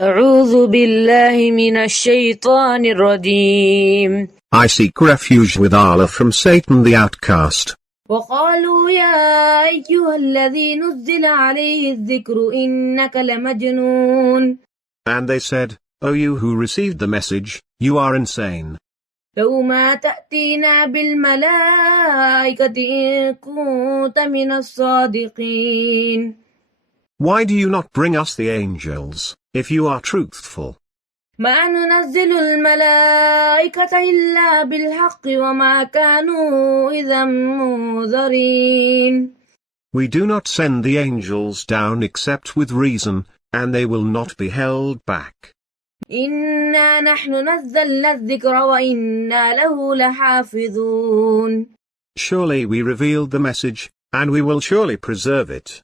أعوذ بالله من الشيطان الرجيم. I seek refuge with Allah from Satan the outcast. وقالوا يا أيها الذي نزل عليه الذكر إنك لمجنون. And they said, O you who received the message, you are insane. لو ما تأتينا بالملائكة إن كنت من الصادقين. Why do you not bring us the angels, if you are truthful? ما ننزل الملائكة إلا بالحق وما كانوا إذا منذرين. We do not send the angels down except with reason, and they will not be held back. إنا نحن نزلنا الذكر وإنا له لحافظون. Surely we revealed the message, and we will surely preserve it.